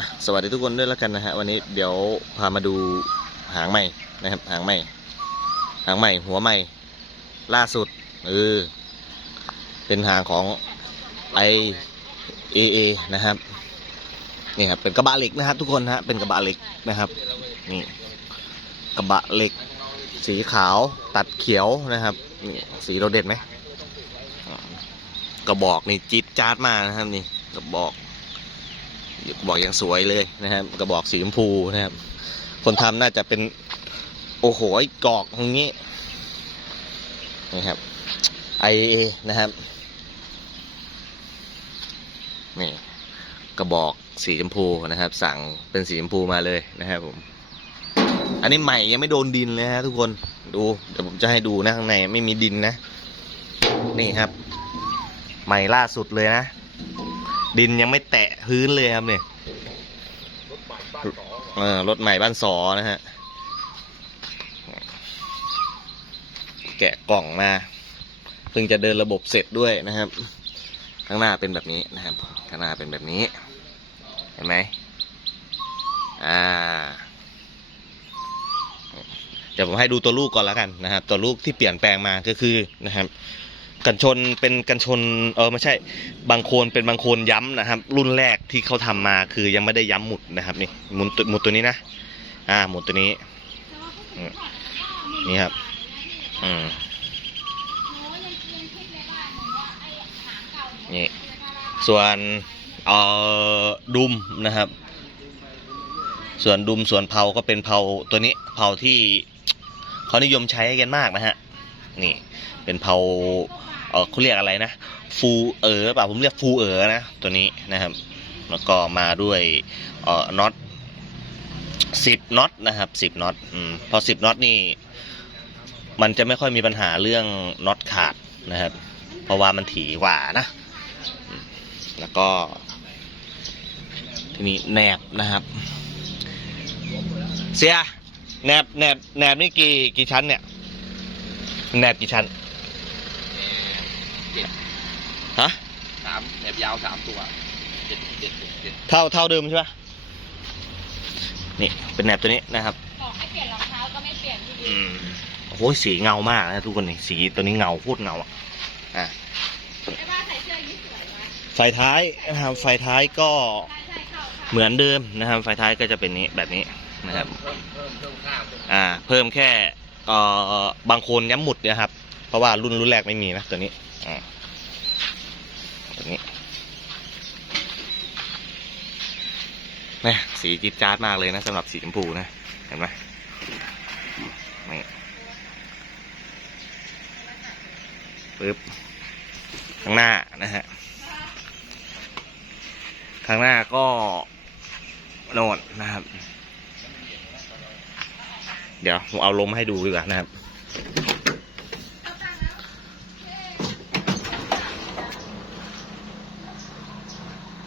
อะสวัสดีทุกคนด้วยแล้วกันนะฮะวันนี้เดี๋ยวพามาดูหางใหม่นะครับหางใหม่ หางใหม่ หัวใหม่ ล่าสุดเออเป็นหางของ i a a นะครับนี่ครับเป็นกระบะเหล็กนะครับทุกคนฮะเป็นกระบะเหล็กนะครับนี่กระบะเหล็ก สีขาวตัดเขียวนะครับนี่สีเราเด็ดไหมกระบอกนี่จี๊ดจ๊าดมานะครับนี่กระบอก กระบอกยังสวยเลยนะครับ กระบอกสีชมพูนะครับ คนทำน่าจะเป็น โอ้โหไอ้กอกอย่างนี้นะครับไอเอนะครับนี่กระบอกสีชมพูนะครับ สั่งเป็นสีชมพูมาเลยนะครับผมอันนี้ใหม่ยังไม่โดนดินเลยฮะทุกคนดูเดี๋ยวผมจะให้ดูนะข้างในไม่มีดินนะ นี่ครับ ใหม่ล่าสุดเลยนะ ดินยังไม่แตะพื้นเลยครับเนี่ยเออรถใหม่บ้านสอนะฮะ แกะกล่องมาเพิ่งจะเดินระบบเสร็จด้วยนะครับ ข้างหน้าเป็นแบบนี้นะครับ ข้างหน้าเป็นแบบนี้ เห็นไหมอ่า เดี๋ยวผมให้ดูตัวลูกก่อนแล้วกันนะครับ ตัวลูกที่เปลี่ยนแปลงมาก็คือนะครับ กันชนเป็นกันชนเออไม่ใช่บางโคนเป็นบางโคนย้ำนะครับ รุ่นแรกที่เขาทำมาคือยังไม่ได้ย้ำหมุดนะครับ นี่หมุนตัวหมุดตัวนี้นะ อ่า หมุดตัวนี้นี่ครับอืมนี่ส่วนเอ่อดุมนะครับ ส่วนดุมส่วนเผาก็เป็นเผาตัวนี้เผาที่เขานิยมใช้กันมากนะฮะนี่เป็นเผา เออเขาเรียกอะไรนะ ฟูเออเปล่าผมเรียกฟูเออนะตัวนี้นะครับ แล้วก็มาด้วยเออน็อตสิบน็อตนะครับสิบน็อตอพอสิบน็อตนี่ มันจะไม่ค่อยมีปัญหาเรื่องน็อตขาดนะครับ เพราะว่ามันถี่กว่านะ แล้วก็ ทีนี้แหนบนะครับ เสียแหนบแหนบแหนบนี่กี่กี่ชั้นเนี่ยแหนบกี่ชั้น ฮะสามแหนบยาวสามตัวเจ็ดเจ็ดเจ็ดเจ็ดเท่าเท่าเดิมใช่ปะนี่เป็นแหนบตัวนี้นะครับบอกให้เปลี่ยนรองเท้าก็ไม่เปลี่ยนพี่ดิอืมโอ้โหสีเงามากนะทุกคนนี่สีตัวนี้เงาโคตรเงาอะอะไม่ว่าใส่เสื้อยิ่งสวยนะไฟท้ายนะครับไฟท้ายก็ใช่ใช่เข้าค่ะเหมือนเดิมนะครับ ไฟท้ายก็จะเป็นนี้แบบนี้นะครับ เพิ่มเพิ่มเพิ่มข้างเพิ่มอ่า เพิ่มแค่เอ่อบางโคนย้ำหมุดเนะครับ เพราะว่ารุ่นรุ่นแรกไม่มีนะตัวนี้อ่า ตัวนี้นี่สีจิ๊ดจ๊าดมากเลยนะสำหรับสีชมพูนะ เห็นไหมนี่ปึ๊บข้างหน้านะฮะข้างหน้าก็โน่นนะครับ เดี๋ยวผมเอาลมให้ดูดีกว่านะครับ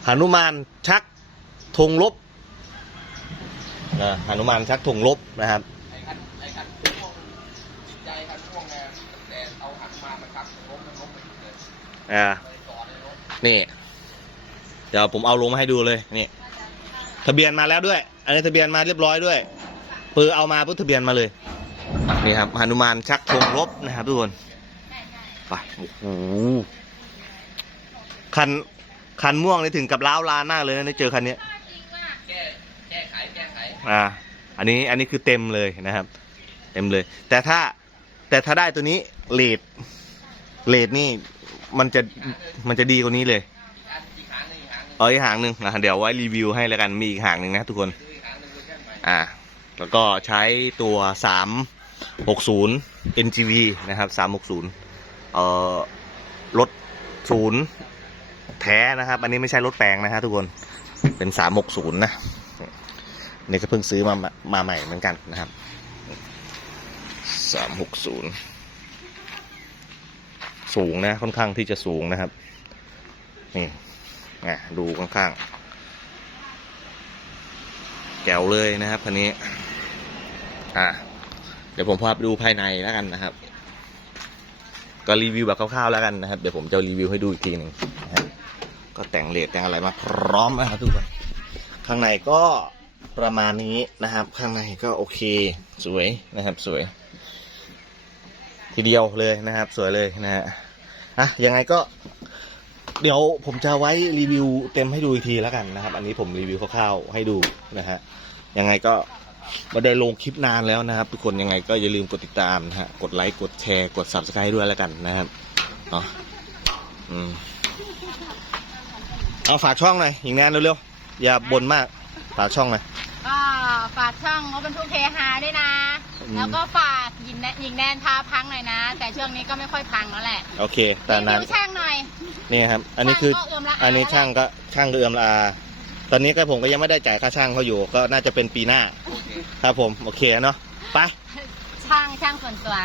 หนุมานชักธงลบนะหนุมานชักธงลบนะครับไอ้คันไอ้คันม่วงจิตใจคันม่วงไงแต่เอาหันมามันครับล้มมันล้มไปหมดเลยอ่าเลยต่อเลยล้มนี่ เดี๋ยวผมเอาลงมาให้ดูเลยนี่ทะเบียนมาแล้วด้วย อันนี้ทะเบียนมาเรียบร้อยด้วยปือเอามาปุ๊บทะเบียนมาเลยนี่ครับหนุมานชักธงลบนะครับทุกคนไปโอ้โหคัน คันม่วงนี่ถึงกับล้าวลานมากเลยนะได้เจอคันเนี้ยจริงว่าแก้แก้ไขแก้ไขอ่า อันนี้อันนี้คือเต็มเลยนะครับ เต็มเลย แต่ถ้าแต่ถ้าได้ตัวนี้เลดเลดนี่มันจะมันจะดีกว่านี้เลยอันอีกหางหนึ่งอีกหางหนึ่งเอาอีกหางหนึ่งนะเดี๋ยวไว้รีวิวให้แล้วกันมีอีกหางหนึ่งนะทุกคนซื้ออีกหางหนึ่งเวอร์ชันใหม่อ่า แล้วก็ใช้ตัว360 NGV นะครับ360เอ่อรถศูนย์ แท้นะครับ อันนี้ไม่ใช่รถแปลงนะฮะทุกคนเป็น360นย์นะนี่ก็เพิ่งซื้อมามาใหม่เหมือนกันนะครับ360สูงนะ ค่อนข้างที่จะสูงนะครับ นี่อะดูข้างๆแจ๋วเลยนะครับคันนี้ อะ เดี๋ยวผมพาไปดูภายในแล้วกันนะครับ ก็รีวิวแบบคร่าวๆแล้วกันนะครับ เดี๋ยวผมจะรีวิวให้ดูอีกทีหนึ่ง ก็แต่งเลทแต่งอะไรมาพร้อมนะครับทุกคนข้างในก็ประมาณนี้นะครับ ข้างในก็โอเค สวยนะครับสวย ทีเดียวเลยนะครับ สวยเลยนะฮะอะยังไงก็ เดี๋ยวผมจะไว้รีวิวเต็มให้ดูอีกทีแล้วกันนะครับ อันนี้ผมรีวิวคร่าวๆให้ดูนะฮะยังไงก็ไม่ได้ลงคลิปนานแล้วนะครับ ทุกคนยังไงก็อย่าลืมกดติดตามนะฮะกดไลค์กดแชร์กด subscribe ด้วยแล้วกันนะครับเนาะอืม เอาฝากช่องหน่อยอีกงานเร็วๆอย่าบ่นมากฝากช่องหน่อยก็ฝากช่องงบบรรทุกเทหาด้วยนะอืมแล้วก็ฝากหญิงแนหญิงแนนพาพังหน่อยนะ แต่ช่วงนี้ก็ไม่ค่อยพังแล้วแหละโอเค แต่รีนั้นวิวช่างหน่อยนี่ครับ อันนี้คือช่างก็เอื้อมละอาอันนี้ช่างก็ช่างก็เอื้อมละอาตอนนี้ก็ผมก็ยังไม่ได้จ่ายค่าช่างเขาอยู่ ก็น่าจะเป็นปีหน้าโอเคครับผมโอเคเนาะไปช่างช่างส่วนตัว